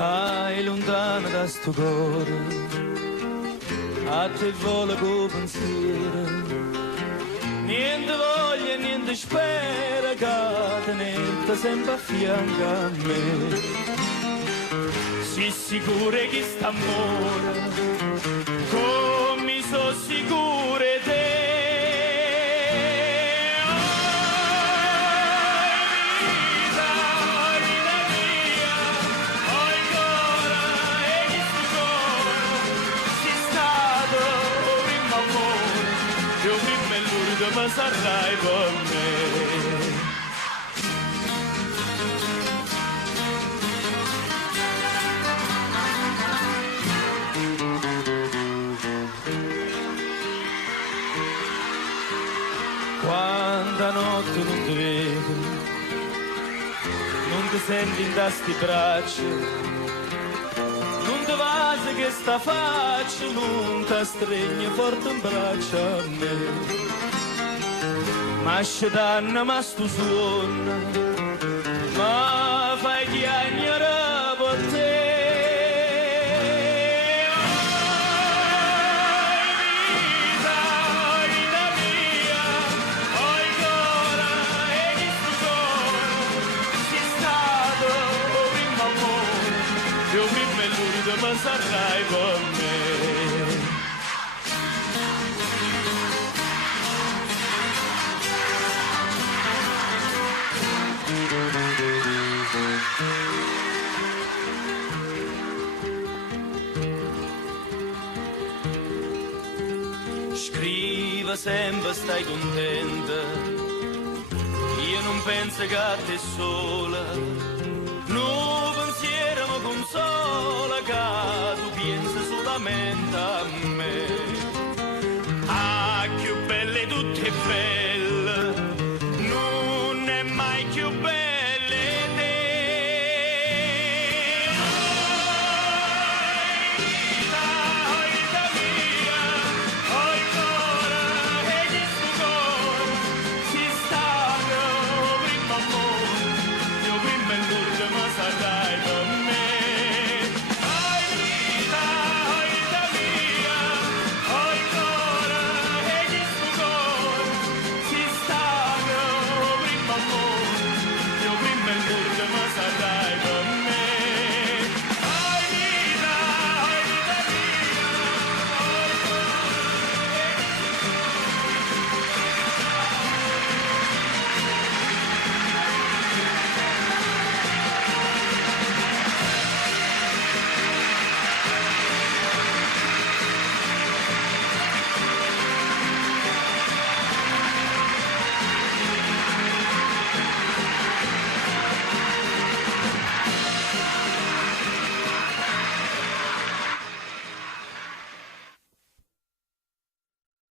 Stai lontana da sto cuore, a te vola con pensiero, niente voglia, niente spera, che tenete sempre a fianco a me. Si sicura che sta amore, come so sicure te. Ma sarai con me. Quanta notte non ti vedo, non ti senti in sti braccia, non ti vasi che sta faccia, non ti stringe forte in braccia a me. Ma scetanna, ma stu suono, ma fai chiagnare per te. Oi vita mia, oi cuore, e che stu cuore, sei stato primo amore, io prima e l'ultimo ma sarai con me. Scriva sempre stai contenta, io non penso che a te sola, no pensiero mi consola che tu pensi solamente a me.